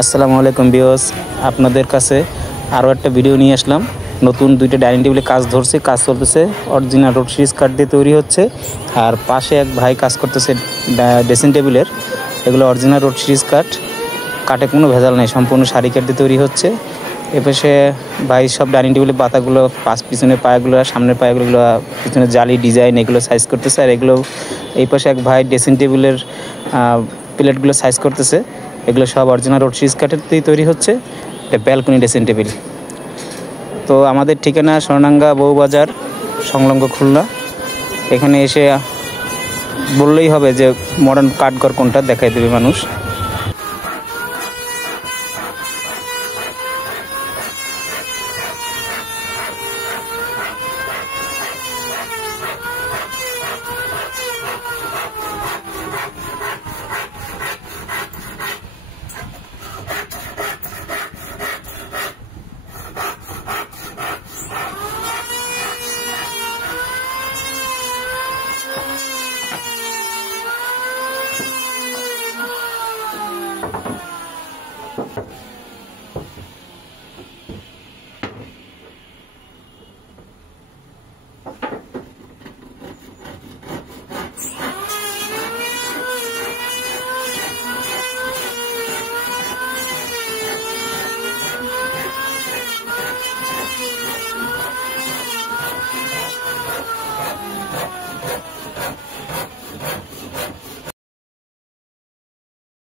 আসসালামু আলাইকুম ভিউয়ার্স, আপনাদের কাছে আরও একটা ভিডিও নিয়ে আসলাম। নতুন দুইটা ডাইনিং টেবিলে কাজ ধরছে, কাজ চলতেছে, অরিজিনাল রোড সিরিজ কাঠ দিয়ে তৈরি হচ্ছে। আর পাশে এক ভাই কাজ করতেছে ড্রেসিং টেবিলের। এগুলো অরিজিনাল রোড সিরিজ কাঠ, কাঠে কোনো ভেজাল নেই, সম্পূর্ণ সারি কাঠ দিয়ে তৈরি হচ্ছে। এপাশে ভাই সব ডাইনিং টেবিলের পাতাগুলো, পিছনের পায়াগুলো, সামনের পায়াগুলো, পিছনে জালি ডিজাইন এগুলো সাইজ করতেছে। আর এগুলো এই পাশে এক ভাই ড্রেসিং টেবিলের প্লেটগুলো সাইজ করতেছে। এগুলো সব অরিজিনাল রোড সিরিজ কাঠেরতেই তৈরি হচ্ছে। এটা ব্যালকনি ড্রেসিং টেবিল। তো আমাদের ঠিকানা সোনাডাঙ্গা বউবাজার সংলগ্ন খুলনা। এখানে এসে বললেই হবে যে মডার্ন কাঠঘর কোনটা, দেখাই দেবে মানুষ।